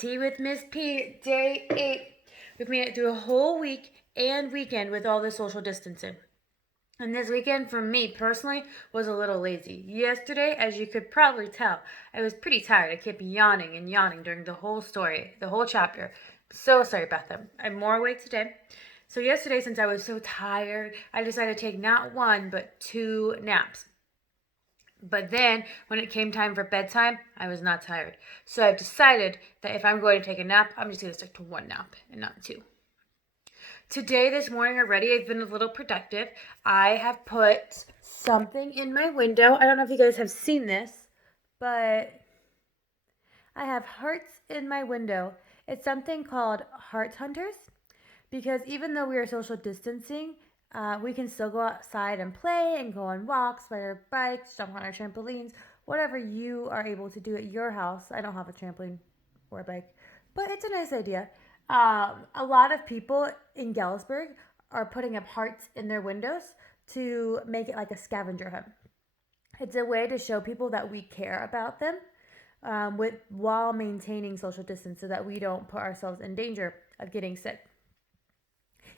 Tea with Miss P, day 8. We've made it through a whole week and weekend with all the social distancing. And this weekend, for me personally, was a little lazy. Yesterday, as you could probably tell, I was pretty tired. I kept yawning and yawning during the whole story, the whole chapter. So sorry about that. I'm more awake today. So yesterday, since I was so tired, I decided to take not one, but 2 naps. But then, when it came time for bedtime, I was not tired. So I've decided that if I'm going to take a nap, I'm just going to stick to 1 nap and not 2. Today, this morning already, I've been a little productive. I have put something in my window. I don't know if you guys have seen this, but I have hearts in my window. It's something called Heart Hunters, because even though we are social distancing, we can still go outside and play and go on walks, ride our bikes, jump on our trampolines, whatever you are able to do at your house. I don't have a trampoline or a bike, but it's a nice idea. A lot of people in Galesburg are putting up hearts in their windows to make it like a scavenger hunt. It's a way to show people that we care about them, while maintaining social distance so that we don't put ourselves in danger of getting sick.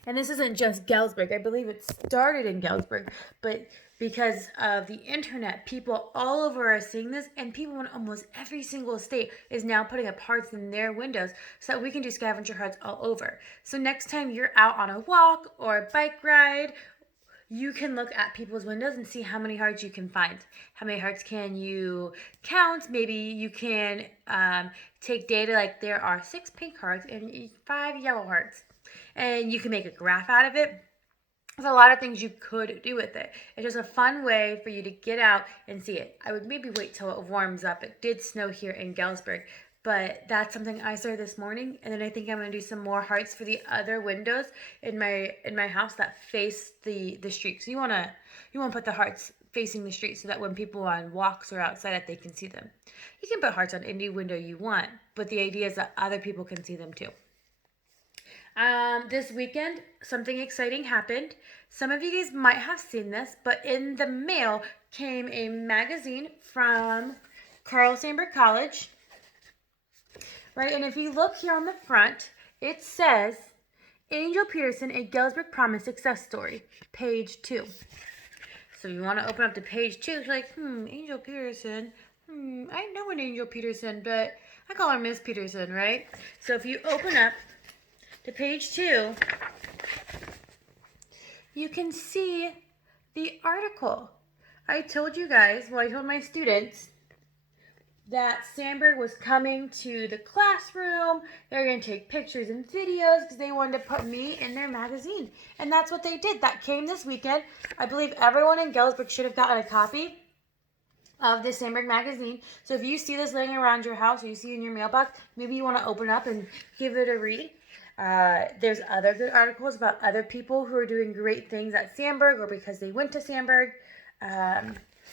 And this isn't just Galesburg. I believe it started in Galesburg, but because of the internet, people all over are seeing this, and people in almost every single state is now putting up hearts in their windows so that we can do scavenger hunts all over. So next time you're out on a walk or a bike ride, you can look at people's windows and see how many hearts you can find. How many hearts can you count? Maybe you can take data like there are 6 pink hearts and 5 yellow hearts. And you can make a graph out of it. There's a lot of things you could do with it. It's just a fun way for you to get out and see it. I would maybe wait till it warms up. It did snow here in Galesburg, but that's something I started this morning. And then I think I'm going to do some more hearts for the other windows in my house that face the street. So you want to put the hearts facing the street so that when people are on walks or outside that they can see them. You can put hearts on any window you want, but the idea is that other people can see them too. This weekend, something exciting happened. Some of you guys might have seen this, but in the mail came a magazine from Carl Sandburg College, right? And if you look here on the front, it says, Angel Peterson, a Galesburg Promise Success Story, page 2. So if you want to open up to page 2, you're like, Angel Peterson, I know an Angel Peterson, but I call her Miss Peterson, right? So if you open up to page 2, you can see the article. I told you guys, I told my students that Sandburg was coming to the classroom. They're going to take pictures and videos because they wanted to put me in their magazine. And that's what they did. That came this weekend. I believe everyone in Galesburg should have gotten a copy of the Sandburg magazine. So if you see this laying around your house or you see it in your mailbox, maybe you want to open up and give it a read. There's other good articles about other people who are doing great things at Sandburg or because they went to Sandburg.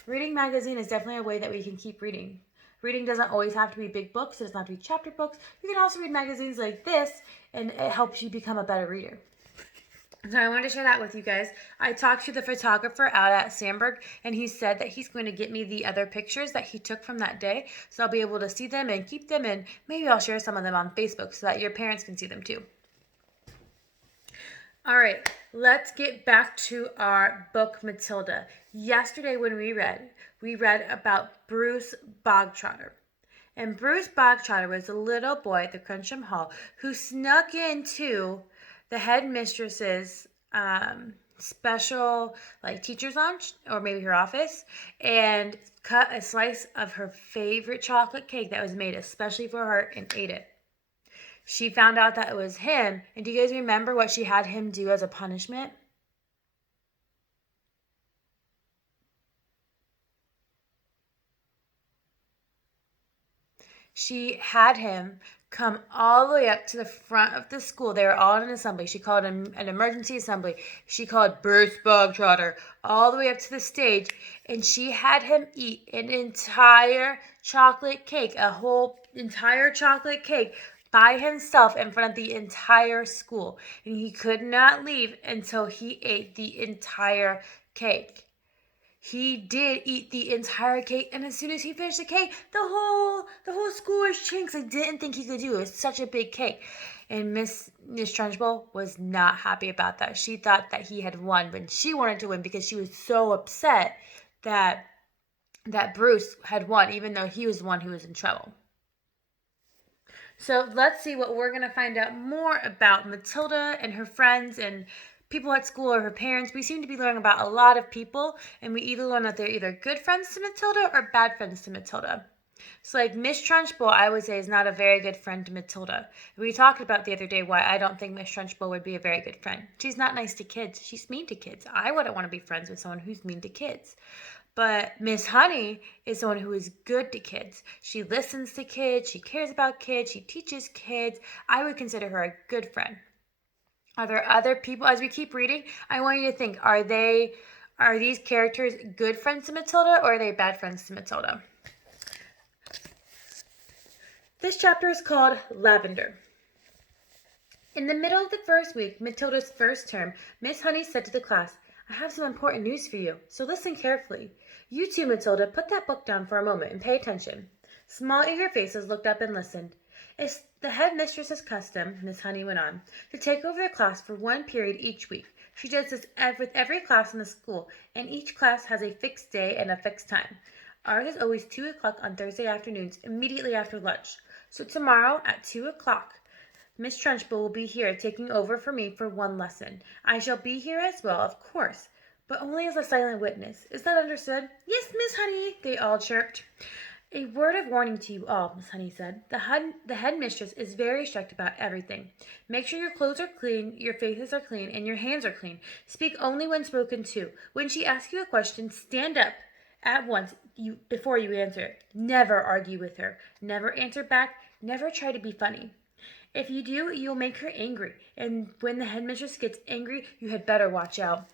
Reading magazine is definitely a way that we can keep reading. Reading doesn't always have to be big books. It doesn't have to be chapter books. You can also read magazines like this, and it helps you become a better reader. So I wanted to share that with you guys. I talked to the photographer out at Sandburg, and he said that he's going to get me the other pictures that he took from that day, so I'll be able to see them and keep them, and maybe I'll share some of them on Facebook so that your parents can see them too. All right, let's get back to our book, Matilda. Yesterday when we read about Bruce Bogtrotter. And Bruce Bogtrotter was a little boy at the Crensham Hall who snuck into the headmistress's special teacher's lounge, or maybe her office, and cut a slice of her favorite chocolate cake that was made especially for her and ate it. She found out that it was him, and do you guys remember what she had him do as a punishment? She had him come all the way up to the front of the school. They were all in an assembly. She called an emergency assembly. She called Bruce Bogtrotter all the way up to the stage, and she had him eat an entire chocolate cake, a whole entire chocolate cake by himself in front of the entire school. And he could not leave until he ate the entire cake. He did eat the entire cake, and as soon as he finished the cake, the whole school was cheering because I didn't think he could do it. It was such a big cake. And Miss Trunchbull was not happy about that. She thought that he had won, but she wanted to win because she was so upset that Bruce had won, even though he was the one who was in trouble. So let's see what we're going to find out more about Matilda and her friends and people at school or her parents. We seem to be learning about a lot of people, and we either learn that they're either good friends to Matilda or bad friends to Matilda. So like Miss Trunchbull, I would say, is not a very good friend to Matilda. We talked about the other day why I don't think Miss Trunchbull would be a very good friend. She's not nice to kids. She's mean to kids. I wouldn't want to be friends with someone who's mean to kids. But Miss Honey is someone who is good to kids. She listens to kids. She cares about kids. She teaches kids. I would consider her a good friend. Are there other people, as we keep reading, I want you to think, are these characters good friends to Matilda or are they bad friends to Matilda? This chapter is called Lavender. In the middle of the first week, Matilda's first term, Miss Honey said to the class, "I have some important news for you, so listen carefully. You too, Matilda, put that book down for a moment and pay attention." Small, eager faces looked up and listened. "It's the headmistress's custom," Miss Honey went on, "to take over the class for one period each week. She does this with every class in the school, and each class has a fixed day and a fixed time. Ours is always 2 o'clock on Thursday afternoons, immediately after lunch. So tomorrow at 2 o'clock, Miss Trunchbull will be here taking over for me for one lesson. I shall be here as well, of course, but only as a silent witness. Is that understood?" "Yes, Miss Honey," they all chirped. "A word of warning to you all," Miss Honey said. The headmistress is very strict about everything. Make sure your clothes are clean, your faces are clean, and your hands are clean. Speak only when spoken to. When she asks you a question, stand up at once before you answer it. Never argue with her. Never answer back. Never try to be funny. If you do, you'll make her angry, and when the headmistress gets angry, you had better watch out."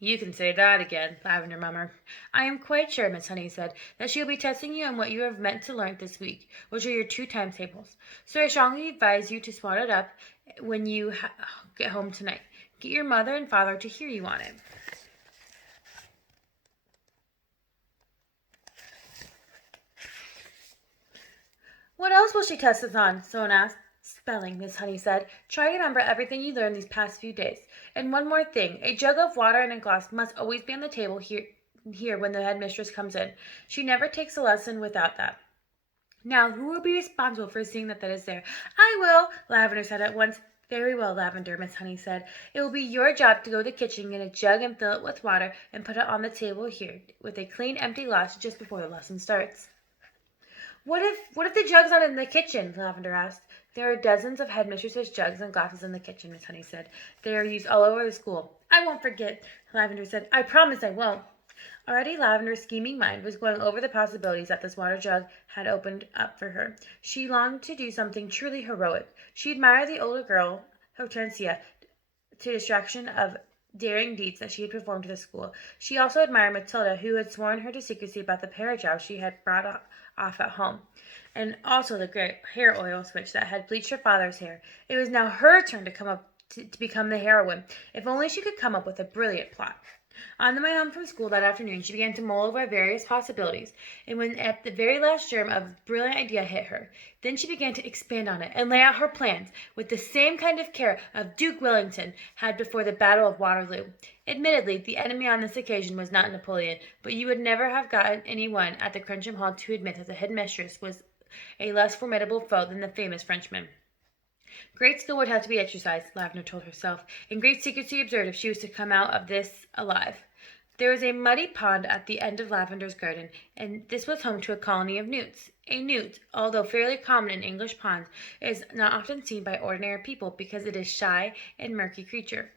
"You can say that again," Lavender murmured. "I am quite sure," Miss Honey said, "that she will be testing you on what you have meant to learn this week, which are your 2 timetables. So I strongly advise you to swat it up when you get home tonight. Get your mother and father to hear you on it." "What else will she test us on?" someone asked. "Spelling," Miss Honey said. "Try to remember everything you learned these past few days. And one more thing. A jug of water and a glass must always be on the table here when the headmistress comes in. She never takes a lesson without that. Now, who will be responsible for seeing that is there?" "I will," Lavender said at once. "Very well, Lavender," Miss Honey said. "It will be your job to go to the kitchen, get a jug and fill it with water, and put it on the table here, with a clean, empty glass just before the lesson starts." What if the jug's not in the kitchen?" Lavender asked. "There are dozens of headmistresses' jugs and glasses in the kitchen," Miss Honey said. "They are used all over the school." "I won't forget," Lavender said. "I promise I won't." Already Lavender's scheming mind was going over the possibilities that this water jug had opened up for her. She longed to do something truly heroic. She admired the older girl, Hortensia, to distraction of daring deeds that she had performed to the school. She also admired Matilda, who had sworn her to secrecy about the pear job she had brought off at home, and also the great hair oil switch that had bleached her father's hair. It was now her turn to become the heroine, if only she could come up with a brilliant plot. On the way home from school that afternoon, she began to mull over various possibilities, and when at the very last germ of a brilliant idea hit her, then she began to expand on it and lay out her plans with the same kind of care of Duke Wellington had before the Battle of Waterloo. Admittedly, the enemy on this occasion was not Napoleon, but you would never have gotten anyone at the Crensham Hall to admit that the headmistress was a less formidable foe than the famous Frenchman. Great skill would have to be exercised, Lavender told herself, and great secrecy observed if she was to come out of this alive. There was a muddy pond at the end of Lavender's garden, and this was home to a colony of newts. A newt, although fairly common in English ponds, is not often seen by ordinary people because it is a shy and murky creature.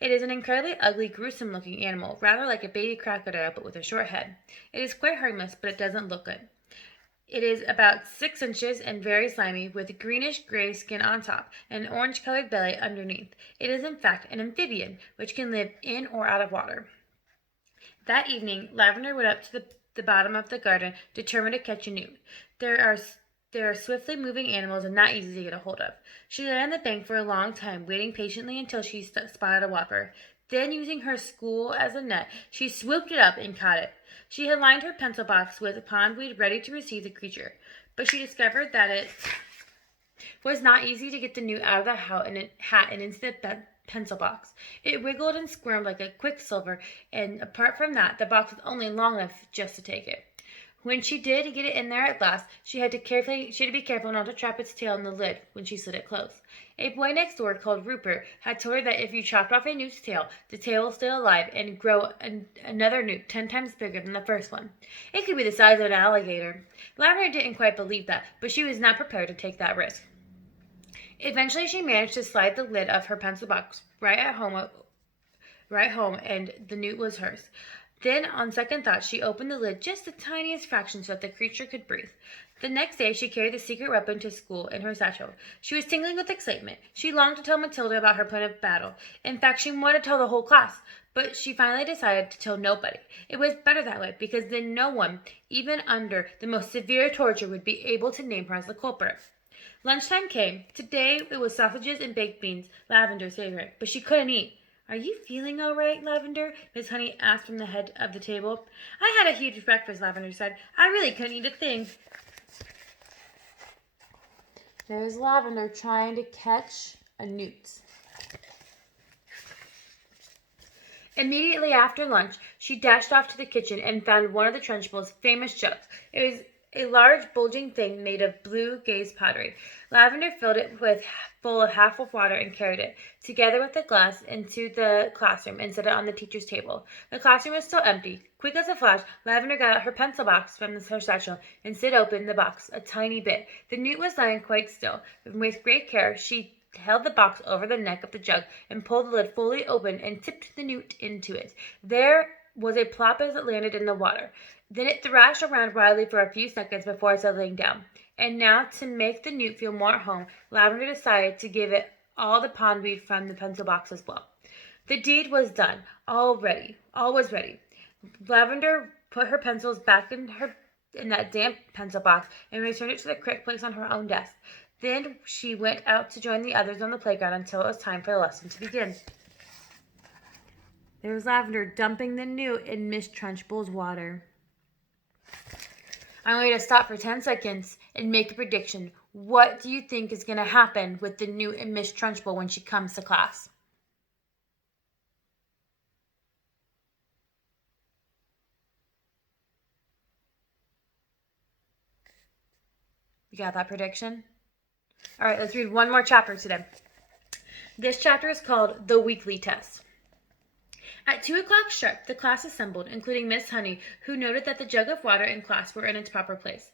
It is an incredibly ugly, gruesome-looking animal, rather like a baby crocodile but with a short head. It is quite harmless, but it doesn't look good. It is about 6 inches and very slimy, with greenish-gray skin on top and an orange-colored belly underneath. It is, in fact, an amphibian, which can live in or out of water. That evening, Lavender went up to the bottom of the garden, determined to catch a newt. They are swiftly moving animals and not easy to get a hold of. She lay on the bank for a long time, waiting patiently until she spotted a whopper. Then, using her spool as a net, she swooped it up and caught it. She had lined her pencil box with pondweed ready to receive the creature, but she discovered that it was not easy to get the newt out of the hat and into the pencil box. It wiggled and squirmed like a quicksilver, and apart from that, the box was only long enough just to take it. When she did get it in there at last, she had to be careful not to trap its tail in the lid when she slid it close. A boy next door called Rupert had told her that if you chopped off a newt's tail, the tail will stay alive and grow another newt 10 times bigger than the first one. It could be the size of an alligator. Lavender didn't quite believe that, but she was not prepared to take that risk. Eventually, she managed to slide the lid of her pencil box right home, and the newt was hers. Then, on second thought, she opened the lid just the tiniest fraction so that the creature could breathe. The next day, she carried the secret weapon to school in her satchel. She was tingling with excitement. She longed to tell Matilda about her plan of battle. In fact, she wanted to tell the whole class, but she finally decided to tell nobody. It was better that way, because then no one, even under the most severe torture, would be able to name her as the culprit. Lunchtime came. Today it was sausages and baked beans, Lavender's favorite, but she couldn't eat. "Are you feeling all right, Lavender?" Miss Honey asked from the head of the table. "I had a huge breakfast," Lavender said. "I really couldn't eat a thing." There's Lavender trying to catch a newt. Immediately after lunch, she dashed off to the kitchen and found one of the Trunchbull's famous jugs. It was a large, bulging thing made of blue gaze pottery. Lavender filled it full of half of water and carried it, together with the glass, into the classroom and set it on the teacher's table. The classroom was still empty. Quick as a flash, Lavender got out her pencil box from her satchel and slid open the box a tiny bit. The newt was lying quite still. With great care, she held the box over the neck of the jug and pulled the lid fully open and tipped the newt into it. There was a plop as it landed in the water. Then it thrashed around wildly for a few seconds before settling down. And now, to make the newt feel more at home, Lavender decided to give it all the pondweed from the pencil box as well. The deed was done. All was ready. Lavender put her pencils back in that damp pencil box and returned it to the correct place on her own desk. Then she went out to join the others on the playground until it was time for the lesson to begin. There was Lavender dumping the newt in Miss Trunchbull's water. I'm going to stop for 10 seconds and make a prediction. What do you think is going to happen with the newt and Miss Trunchbull when she comes to class? You got that prediction? All right, let's read one more chapter today. This chapter is called The Weekly Test. At 2 o'clock sharp, the class assembled, including Miss Honey, who noted that the jug of water and glass were in its proper place.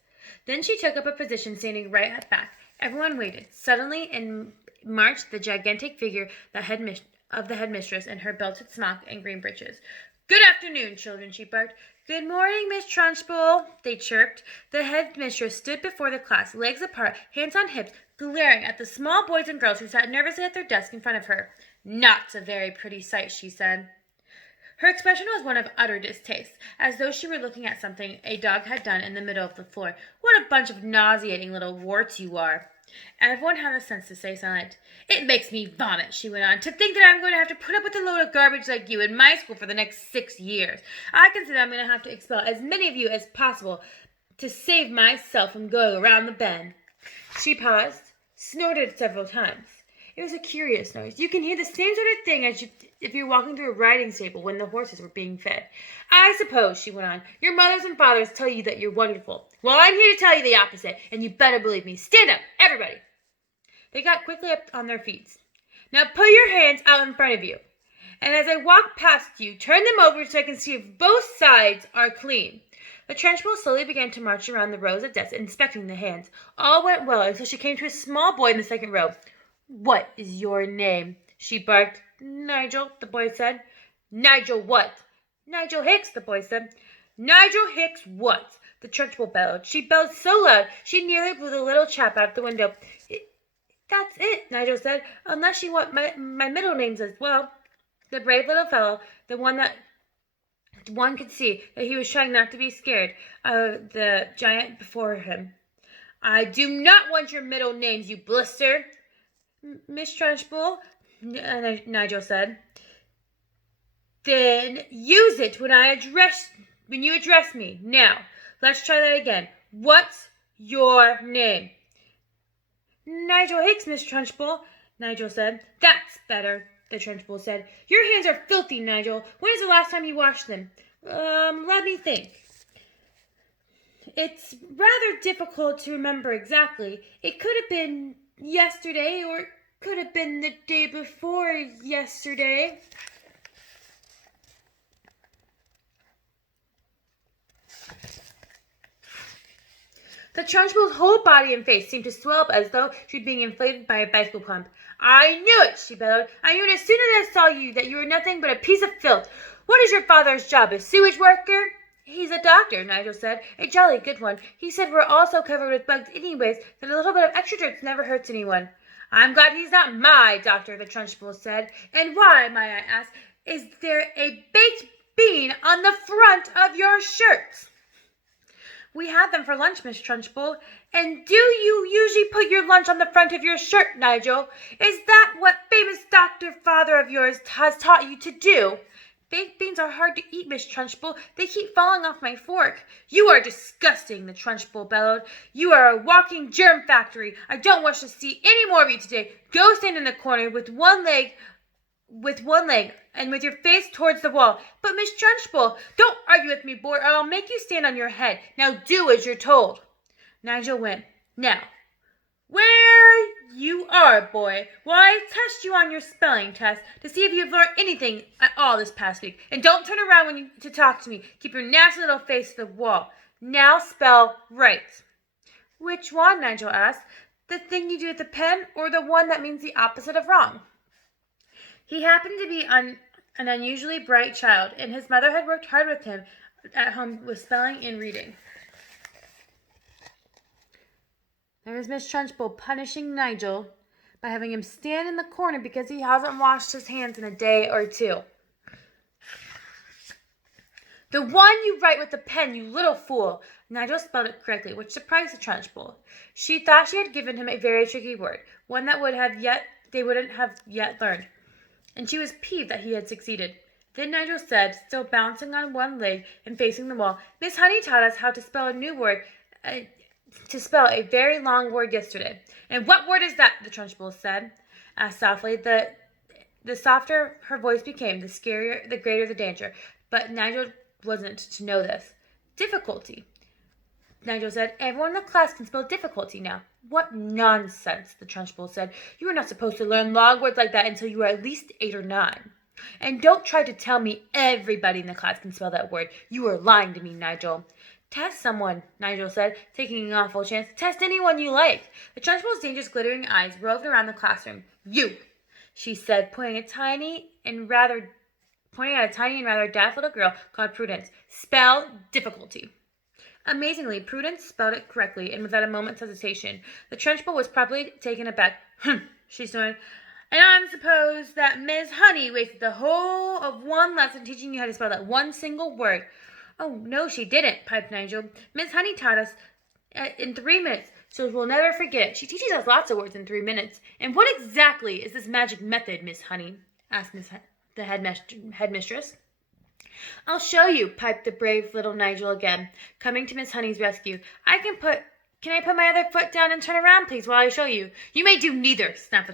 Then she took up a position standing right at back. Everyone waited. Suddenly in marched the gigantic figure of the headmistress in her belted smock and green breeches. "Good afternoon, children," she barked. "Good morning, Miss Trunchbull," they chirped. The headmistress stood before the class, legs apart, hands on hips, glaring at the small boys and girls who sat nervously at their desks in front of her. "Not a very pretty sight," she said. Her expression was one of utter distaste, as though she were looking at something a dog had done in the middle of the floor. "What a bunch of nauseating little warts you are!" Everyone had the sense to stay silent. "It makes me vomit," she went on, "to think that I'm going to have to put up with a load of garbage like you in my school for the next 6 years. I consider I'm going to have to expel as many of you as possible to save myself from going around the bend." She paused, snorted several times. It was a curious noise. You can hear the same sort of thing as if you're walking through a riding stable when the horses were being fed. "I suppose," she went on, "your mothers and fathers tell you that you're wonderful. Well, I'm here to tell you the opposite, and you better believe me. Stand up, everybody." They got quickly up on their feet. "Now put your hands out in front of you. And as I walk past you, turn them over so I can see if both sides are clean." The Trunchbull slowly began to march around the rows of desks, inspecting the hands. All went well until she came to a small boy in the second row. "What is your name?" she barked. "Nigel," the boy said. "Nigel what?" "Nigel Hicks," the boy said. "Nigel Hicks what?" the Trunchbull bellowed. She bellowed so loud she nearly blew the little chap out of the window. "That's it," Nigel said, "unless you want my middle names as well." The brave little fellow, the one that one could see that he was trying not to be scared of the giant before him. "I do not want your middle names, you blister." "Miss Trunchbull," Nigel said. Then use it when you address me. Now, let's try that again. What's your name? Nigel Hicks, Miss Trunchbull, Nigel said. That's better, the Trunchbull said. Your hands are filthy, Nigel. When is the last time you washed them? Let me think. It's rather difficult to remember exactly. It could have been yesterday, or it could have been the day before yesterday. The Trunchbull's whole body and face seemed to swell up as though she was being inflated by a bicycle pump. I knew it, she bellowed. I knew it as soon as I saw you that you were nothing but a piece of filth. What is your father's job, a sewage worker? He's a doctor, Nigel said. A jolly good one. He said we're all so covered with bugs anyways that a little bit of extra dirt never hurts anyone. I'm glad he's not my doctor, the Trunchbull said. And why, might I ask, is there a baked bean on the front of your shirt? We had them for lunch, Miss Trunchbull. And do you usually put your lunch on the front of your shirt, Nigel? Is that what famous doctor father of yours has taught you to do? Baked beans are hard to eat, Miss Trunchbull. They keep falling off my fork. You are disgusting, the Trunchbull bellowed. You are a walking germ factory. I don't wish to see any more of you today. Go stand in the corner with one leg and with your face towards the wall. But Miss Trunchbull, don't argue with me, boy, or I'll make you stand on your head. Now do as you're told. Nigel went. Now, where you are, boy, why test you on your spelling test to see if you've learned anything at all this past week. And don't turn around to talk to me. Keep your nasty little face to the wall. Now spell right. Which one, Nigel asked. The thing you do with the pen, or the one that means the opposite of wrong? He happened to be an unusually bright child, and his mother had worked hard with him at home with spelling and reading. There was Miss Trunchbull punishing Nigel by having him stand in the corner because he hasn't washed his hands in a day or two. The one you write with the pen, you little fool. Nigel spelled it correctly, which surprised the Trunchbull. She thought she had given him a very tricky word, one that they wouldn't have yet learned. And she was peeved that he had succeeded. Then Nigel said, still bouncing on one leg and facing the wall, Miss Honey taught us how to spell a new word, to spell a very long word yesterday. And what word is that? The Trunchbull said, asked softly. The softer her voice became, the scarier, the greater the danger. But Nigel wasn't to know this. Difficulty. Nigel said, everyone in the class can spell difficulty now. What nonsense, the Trunchbull said. You are not supposed to learn long words like that until you are at least 8 or 9. And don't try to tell me everybody in the class can spell that word. You are lying to me, Nigel. Test someone, Nigel said, taking an awful chance. Test anyone you like. The Trunchbull's dangerous glittering eyes roved around the classroom. You, she said, pointing at a tiny and rather daft little girl called Prudence. Spell difficulty. Amazingly, Prudence spelled it correctly and without a moment's hesitation. The Trunchbull was properly taken aback. She snorted. And I suppose that Miss Honey wasted the whole of one lesson teaching you how to spell that one single word. Oh, no, she didn't, piped Nigel. Miss Honey taught us in 3 minutes, so we'll never forget it. She teaches us lots of words in 3 minutes. And what exactly is this magic method, Miss Honey? Asked the headmistress. I'll show you, piped the brave little Nigel again, coming to Miss Honey's rescue. Can I put my other foot down and turn around, please, while I show you? You may do neither, snapped the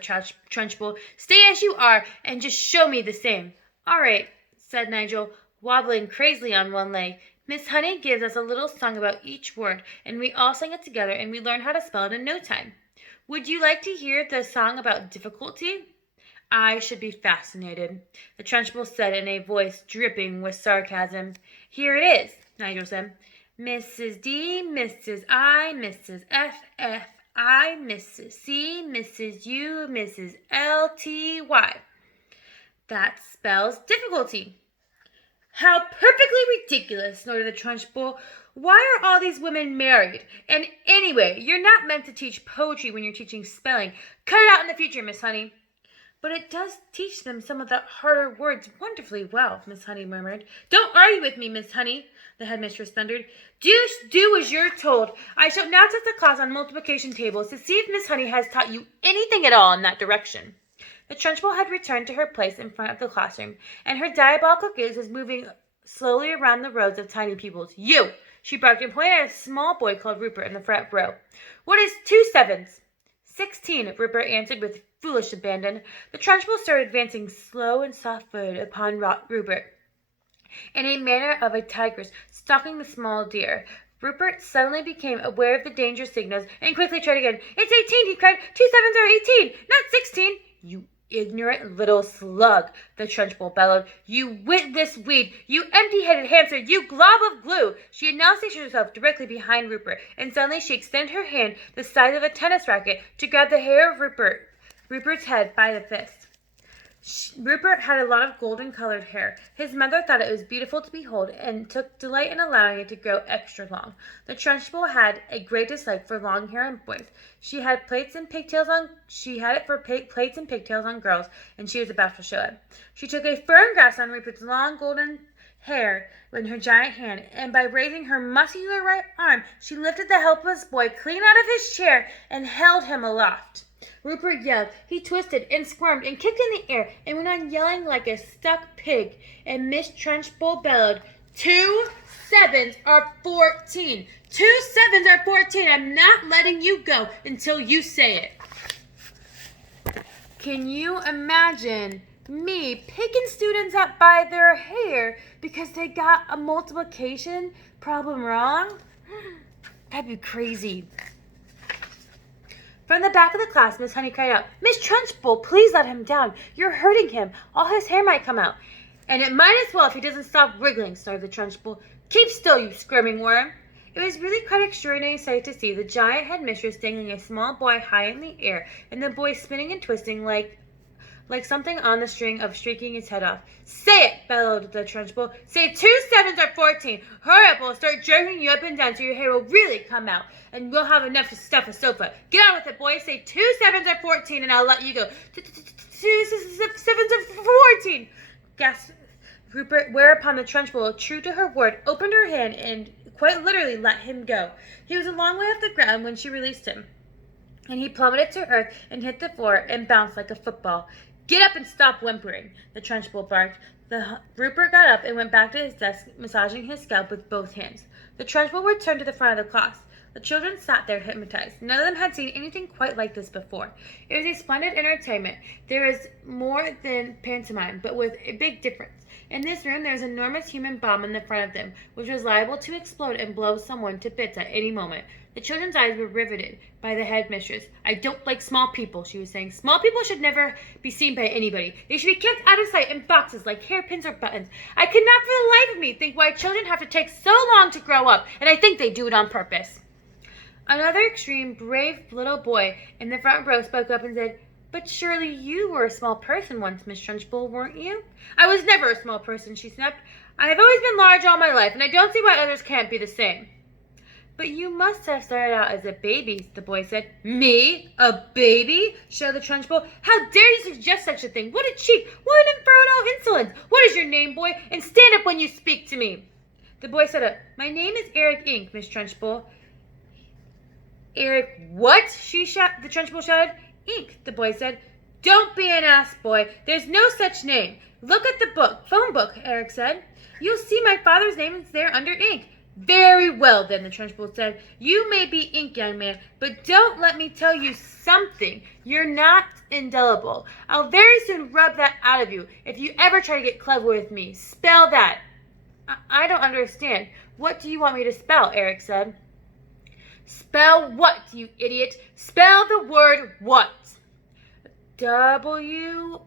Trunchbull. Stay as you are and just show me the same. All right, said Nigel, wobbling crazily on one leg. Miss Honey gives us a little song about each word, and we all sing it together, and we learn how to spell it in no time. Would you like to hear the song about difficulty? I should be fascinated, the Trunchbull said in a voice dripping with sarcasm. Here it is, Nigel said. Mrs. D, Mrs. I, Mrs. F, F, I, Mrs. C, Mrs. U, Mrs. L, T, Y. That spells difficulty. How perfectly ridiculous, snorted the Trunchbull. Why are all these women married? And anyway, you're not meant to teach poetry when you're teaching spelling. Cut it out in the future, Miss Honey. But it does teach them some of the harder words wonderfully well, Miss Honey murmured. Don't argue with me, Miss Honey, the headmistress thundered. Just do as you're told. I shall now test the class on multiplication tables to see if Miss Honey has taught you anything at all in that direction. The Trunchbull had returned to her place in front of the classroom, and her diabolical gaze was moving slowly around the rows of tiny pupils. "You!" she barked and pointed at a small boy called Rupert in the front row. "What is 2 sevens?" 16, Rupert answered with foolish abandon. The Trunchbull started advancing slow and soft-footed upon Rupert, in a manner of a tigress stalking the small deer. Rupert suddenly became aware of the danger signals and quickly tried again. "It's 18, he cried. 2 sevens are 18, not 16. "You ignorant little slug," the Trunchbull bellowed. "You witless weed! You empty-headed hamster! You glob of glue!" She had now stationed herself directly behind Rupert, and suddenly she extended her hand, the size of a tennis racket, to grab the hair of Rupert's head by the fist. Rupert had a lot of golden-colored hair. His mother thought it was beautiful to behold and took delight in allowing it to grow extra long. The Trunchbull had a great dislike for long hair on boys. She had it for plaits and pigtails on girls, and she was about to show it. She took a firm grasp on Rupert's long golden hair in her giant hand, and by raising her muscular right arm, she lifted the helpless boy clean out of his chair and held him aloft. Rupert yelled. He twisted and squirmed and kicked in the air and went on yelling like a stuck pig. And Miss Trunchbull bellowed, 2 sevens are 14. 2 sevens are 14. I'm not letting you go until you say it. Can you imagine me picking students up by their hair because they got a multiplication problem wrong? That'd be crazy. From the back of the class, Miss Honey cried out, "Miss Trunchbull, please let him down. You're hurting him. All his hair might come out." "And it might as well if he doesn't stop wriggling," snarled the Trunchbull. "Keep still, you squirming worm." It was really quite an extraordinary sight to see the giant headmistress dangling a small boy high in the air, and the boy spinning and twisting like something on the string of streaking his head off. "Say it," bellowed the Trunchbull. "Say 2 sevens are 14. Hurry up, or I'll start jerking you up and down so your hair will really come out, and we'll have enough to stuff a sofa. Get on with it, boy. Say 2 sevens are 14, and I'll let you go." 2 sevens are 14, gasped Rupert, whereupon the Trunchbull, true to her word, opened her hand and quite literally let him go. He was a long way off the ground when she released him, and he plummeted to earth and hit the floor and bounced like a football. "Get up and stop whimpering," the Trunchbull barked. Rupert got up and went back to his desk, massaging his scalp with both hands. The Trunchbull returned to the front of the class. The children sat there hypnotized. None of them had seen anything quite like this before. It was a splendid entertainment. There was more than pantomime, but with a big difference. In this room, there was an enormous human bomb in the front of them, which was liable to explode and blow someone to bits at any moment. The children's eyes were riveted by the headmistress. "I don't like small people," she was saying. "Small people should never be seen by anybody. They should be kept out of sight in boxes like hairpins or buttons. I could not for the life of me think why children have to take so long to grow up, and I think they do it on purpose." Another extreme brave little boy in the front row spoke up and said, "But surely you were a small person once, Miss Trunchbull, weren't you?" "I was never a small person," she snapped. "I have always been large all my life, and I don't see why others can't be the same." "But you must have started out as a baby," the boy said. "Me? A baby?" shouted the Trunchbull. "How dare you suggest such a thing? What a cheek! What an infernal insolence! What is your name, boy? And stand up when you speak to me." The boy stood up. "My name is Eric Ink, Miss Trunchbull." "Eric what?" the Trunchbull shouted. "Ink," the boy said. "Don't be an ass, boy. There's no such name. Look at the phone book," Eric said. "You'll see my father's name is there under Ink." "Very well, then," the Trunchbull said. "You may be Ink, young man, but don't let me tell you something. You're not indelible. I'll very soon rub that out of you if you ever try to get clever with me. Spell that." I don't understand. What do you want me to spell?" Eric said. "Spell what, you idiot? Spell the word what." "W-O-T,"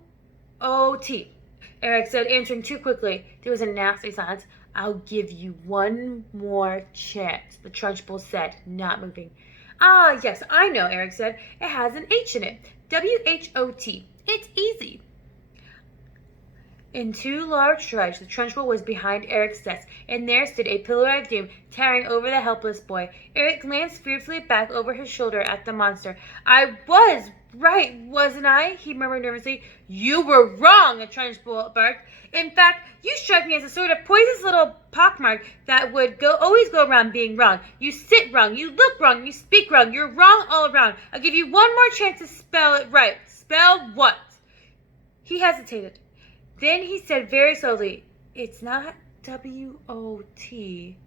Eric said, answering too quickly. There was a nasty silence. "I'll give you one more chance," the Trunchbull said, not moving. "Ah, yes, I know," Eric said. "It has an H in it. W-H-O-T. It's easy." In 2 large strides, the Trunchbull was behind Eric's desk, and there stood a pillar of doom towering over the helpless boy. Eric glanced fearfully back over his shoulder at the monster. "I was right, wasn't I?" he murmured nervously. "You were wrong," the Trunchbull barked. "In fact, you strike me as a sort of poisonous little pockmark that would always go around being wrong. You sit wrong, you look wrong, you speak wrong. You're wrong all around. I'll give you one more chance to spell it right." "Spell what?" He hesitated. Then he said very slowly, "It's not W-O-T,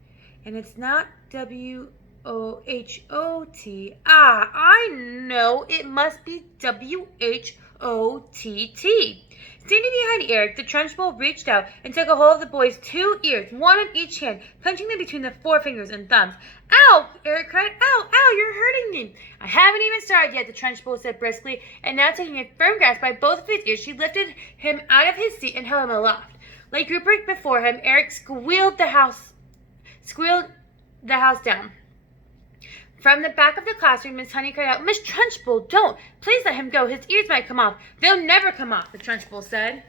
and it's not W-O-H-O-T. Ah, I know. It must be W-H-O-T-T." Standing behind Eric, the Trunchbull reached out and took a hold of the boy's 2 ears, one in each hand, punching them between the forefingers and thumbs. "Ow!" Eric cried. "Ow! Ow! You're hurting me!" "I haven't even started yet," the Trunchbull said briskly, and now taking a firm grasp by both of his ears, she lifted him out of his seat and held him aloft. Like Rupert before him, Eric squealed the house down. From the back of the classroom, Miss Honey cried out, "Miss Trunchbull, don't! Please let him go. His ears might come off." "They'll never come off," the Trunchbull said.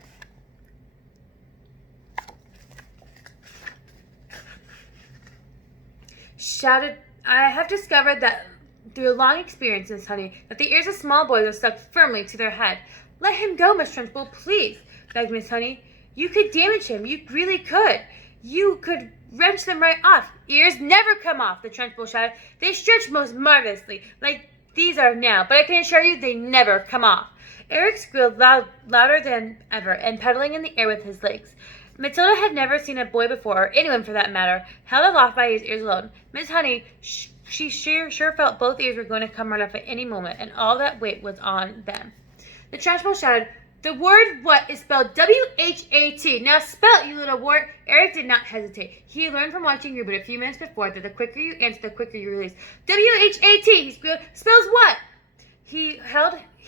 Shouted, "I have discovered that through a long experience, Miss Honey, that the ears of small boys are stuck firmly to their head." "Let him go, Miss Trunchbull, please," begged Miss Honey. "You could damage him. You really could. You could wrench them right off." "Ears never come off," the Trunchbull shouted. "They stretch most marvelously, like these are now, but I can assure you they never come off." Eric squealed louder than ever, and pedaling in the air with his legs. Matilda had never seen a boy before, or anyone for that matter, held aloft by his ears alone. Miss Honey, she sure felt both ears were going to come right off at any moment, and all that weight was on them. The Trunchbull shouted, "The word what is spelled W-H-A-T. Now spell it, you little wart." Eric did not hesitate. He learned from watching Rupert a few minutes before that the quicker you answer, the quicker you release. "W-H-A-T, he squealed. "Spells what?"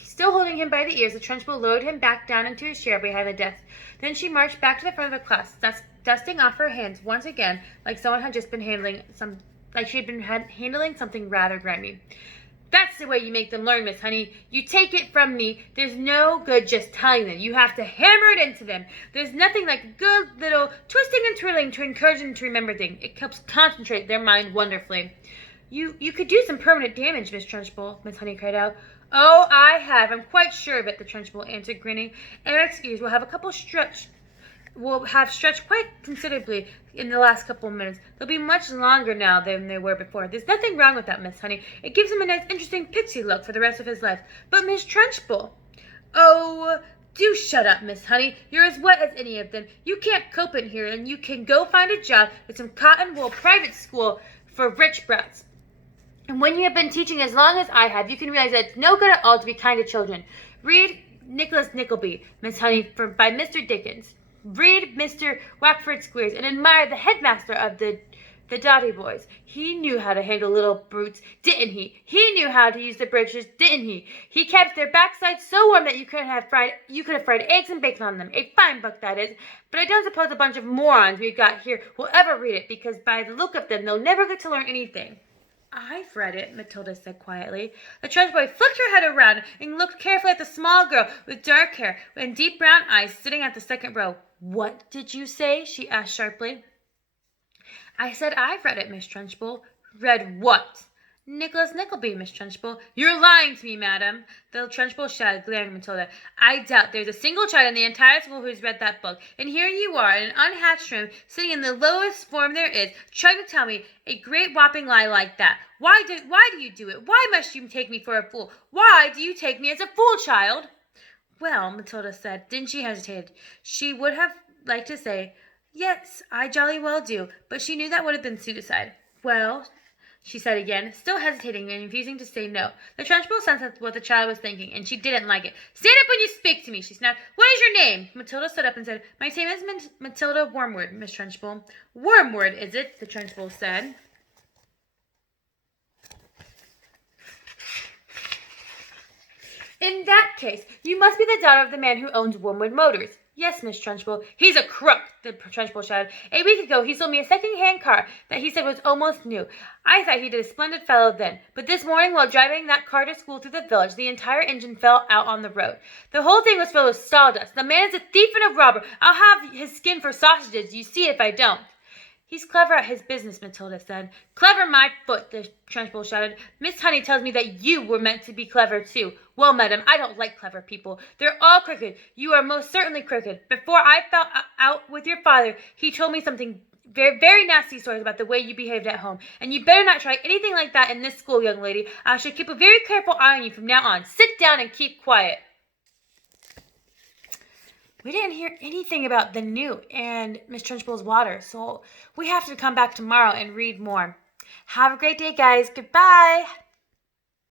Still holding him by the ears, the Trunchbull lowered him back down into his chair behind the desk. Then she marched back to the front of the class, dusting off her hands once again, like someone had just been handling something rather grimy. "That's the way you make them learn, Miss Honey. You take it from me. There's no good just telling them. You have to hammer it into them. There's nothing like a good little twisting and twirling to encourage them to remember things. It helps concentrate their mind wonderfully." You could do some permanent damage, Miss Trunchbull," Miss Honey cried out. "Oh, I have. I'm quite sure of it," the Trunchbull answered, grinning. "Eric's ears will have stretched quite considerably in the last couple of minutes. They'll be much longer now than they were before. There's nothing wrong with that, Miss Honey. It gives him a nice, interesting pixie look for the rest of his life." "But Miss Trunchbull—" "Oh, do shut up, Miss Honey. You're as wet as any of them. You can't cope in here, and you can go find a job at some cotton wool private school for rich brats. And when you have been teaching as long as I have, you can realize that it's no good at all to be kind to children. Read Nicholas Nickleby, Miss Honey, by Mr. Dickens. Read Mr. Wackford Squeers, and admire the headmaster of the Doughty boys. He knew how to handle little brutes, didn't he? He knew how to use the britches, didn't he? He kept their backsides so warm that you could have fried eggs and bacon on them. A fine book, that is. But I don't suppose a bunch of morons we've got here will ever read it, because by the look of them, they'll never get to learn anything." "I've read it," Matilda said quietly. The Trunchbull flicked her head around and looked carefully at the small girl with dark hair and deep brown eyes sitting at the second row. "What did you say?" she asked sharply. "I said I've read it, Miss Trunchbull." "Read what?" "Nicholas Nickleby, Miss Trunchbull." "You're lying to me, madam," the Trunchbull shouted, glaring at Matilda. "I doubt there's a single child in the entire school who's read that book. And here you are, in an unhatched room, sitting in the lowest form there is, trying to tell me a great whopping lie like that. Why do you do it? Why must you take me for a fool? Why do you take me as a fool, child?" "Well," Matilda said. Then she hesitated. She would have liked to say, "Yes, I jolly well do," but she knew that would have been suicide. "Well," she said again, still hesitating and refusing to say no. The Trunchbull sensed what the child was thinking, and she didn't like it. "Stand up when you speak to me," she snapped. "What is your name?" Matilda stood up and said, "My name is Matilda Wormwood, Miss Trunchbull." "Wormwood, is it?" the Trunchbull said. "In that case, you must be the daughter of the man who owns Wormwood Motors." "Yes, Miss Trunchbull." "He's a crook," the Trunchbull shouted. "A week ago he sold me a second-hand car that he said was almost new. I thought he did a splendid fellow then. But this morning, while driving that car to school through the village, the entire engine fell out on the road. The whole thing was filled with sawdust. The man is a thief and a robber. I'll have his skin for sausages, you see, if I don't." "He's clever at his business," Matilda said. "Clever my foot," the Trunchbull shouted. "Miss Honey tells me that you were meant to be clever too. Well, madam, I don't like clever people. They're all crooked. You are most certainly crooked. Before I fell out with your father, he told me something very, very nasty stories about the way you behaved at home. And you better not try anything like that in this school, young lady. I shall keep a very careful eye on you from now on. Sit down and keep quiet." we didn't hear anything about the Newt and Miss Trunchbull's water, so we have to come back tomorrow and read more. Have a great day, guys. Goodbye.